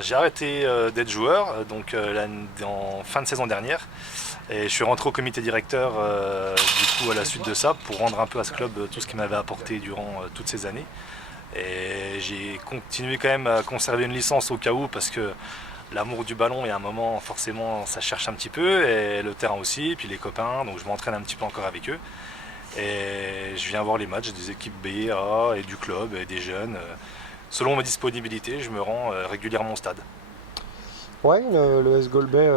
j'ai arrêté d'être joueur en fin de saison dernière et je suis rentré au comité directeur du coup à la suite de ça pour rendre un peu à ce club tout ce qu'il m'avait apporté durant toutes ces années. Et j'ai continué quand même à conserver une licence au cas où parce que l'amour du ballon, il y a un moment forcément ça cherche un petit peu et le terrain aussi, et puis les copains, donc je m'entraîne un petit peu encore avec eux. Et je viens voir les matchs des équipes B, A et du club et des jeunes. Selon ma disponibilité, je me rends régulièrement au stade. Ouais, le S Golbet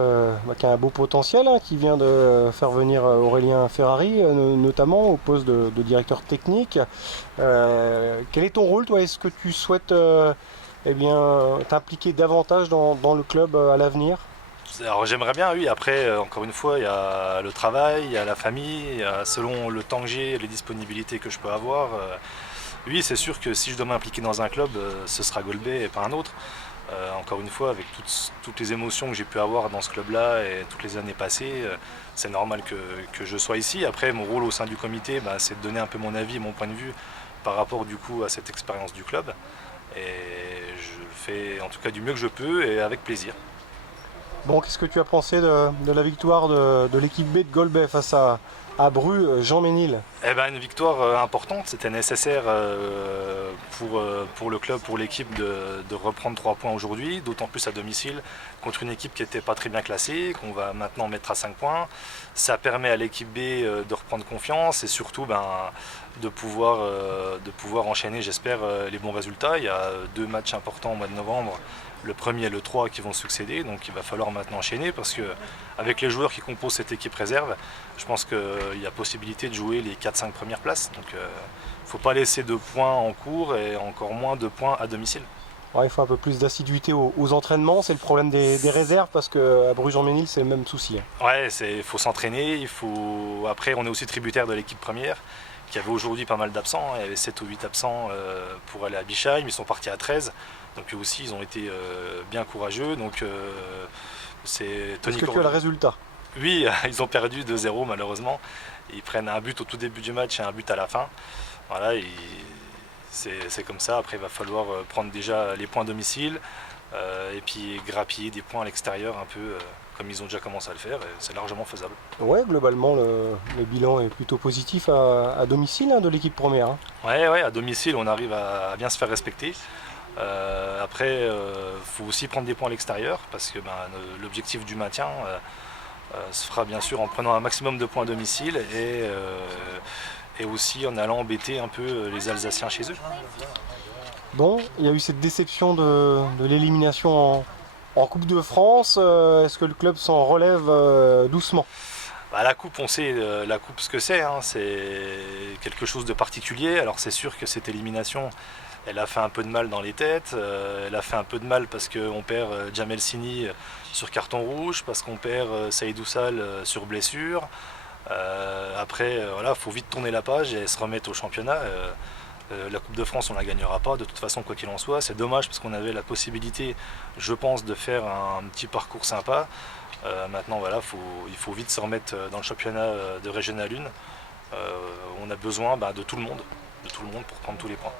qui a un beau potentiel, hein, qui vient de faire venir Aurélien Ferrari, notamment au poste de directeur technique. Quel est ton rôle, toi? Est-ce que tu souhaites eh bien, t'impliquer davantage dans le club à l'avenir? Alors j'aimerais bien, oui, après, encore une fois, il y a le travail, il y a la famille, selon le temps que j'ai, les disponibilités que je peux avoir. Oui, c'est sûr que si je dois m'impliquer dans un club, ce sera Golbet et pas un autre. Encore une fois, avec toutes les émotions que j'ai pu avoir dans ce club-là et toutes les années passées, c'est normal que je sois ici. Après, mon rôle au sein du comité, bah, c'est de donner un peu mon avis, mon point de vue par rapport du coup à cette expérience du club. Et je fais en tout cas du mieux que je peux et avec plaisir. Bon, qu'est-ce que tu as pensé de la victoire de l'équipe B de Golbet face à Bru, Jean Ménil? Eh ben, une victoire importante, c'était nécessaire pour le club, pour l'équipe de reprendre 3 points aujourd'hui, d'autant plus à domicile contre une équipe qui n'était pas très bien classée, qu'on va maintenant mettre à 5 points. Ça permet à l'équipe B de reprendre confiance et surtout de pouvoir enchaîner, j'espère, les bons résultats. Il y a 2 matchs importants au mois de novembre, le premier et le 3 qui vont succéder, donc il va falloir maintenant enchaîner parce que avec les joueurs qui composent cette équipe réserve, je pense qu'il y a possibilité de jouer les 4-5 premières places. Donc il ne faut pas laisser de points en cours et encore moins de points à domicile. Ouais, il faut un peu plus d'assiduité aux entraînements, c'est le problème des réserves parce qu'à Bruges-en-Ménil c'est le même souci, hein. Ouais, il faut s'entraîner, après on est aussi tributaire de l'équipe première qui avait aujourd'hui pas mal d'absents, il y avait 7 ou 8 absents pour aller à Bischheim, ils sont partis à 13, donc eux aussi ils ont été bien courageux, donc c'est Est-ce Tony que tu as le résultat? Oui, ils ont perdu 2-0 malheureusement. Ils prennent un but au tout début du match et un but à la fin. Voilà, c'est comme ça. Après, il va falloir prendre déjà les points à domicile et puis grappiller des points à l'extérieur un peu comme ils ont déjà commencé à le faire. Et c'est largement faisable. Ouais, globalement le bilan est plutôt positif à domicile, hein, de l'équipe première, hein. Ouais, ouais, à domicile, on arrive à bien se faire respecter. Après, faut aussi prendre des points à l'extérieur parce que l'objectif du maintien se fera bien sûr en prenant un maximum de points à domicile et aussi en allant embêter un peu les Alsaciens chez eux. Bon, il y a eu cette déception de l'élimination en Coupe de France. Est-ce que le club s'en relève doucement? Bah, la coupe, on sait la coupe ce que c'est, hein, c'est quelque chose de particulier. Alors c'est sûr que cette élimination, elle a fait un peu de mal dans les têtes. Elle a fait un peu de mal parce qu'on perd Jamel Sini sur carton rouge, parce qu'on perd Saïdou Sall sur blessure. Après, voilà, faut vite tourner la page et se remettre au championnat. La Coupe de France, on ne la gagnera pas de toute façon, quoi qu'il en soit. C'est dommage parce qu'on avait la possibilité, je pense, de faire un petit parcours sympa. Maintenant, voilà, il faut vite se remettre dans le championnat de Régional 1. On a besoin de tout le monde pour prendre tous les points.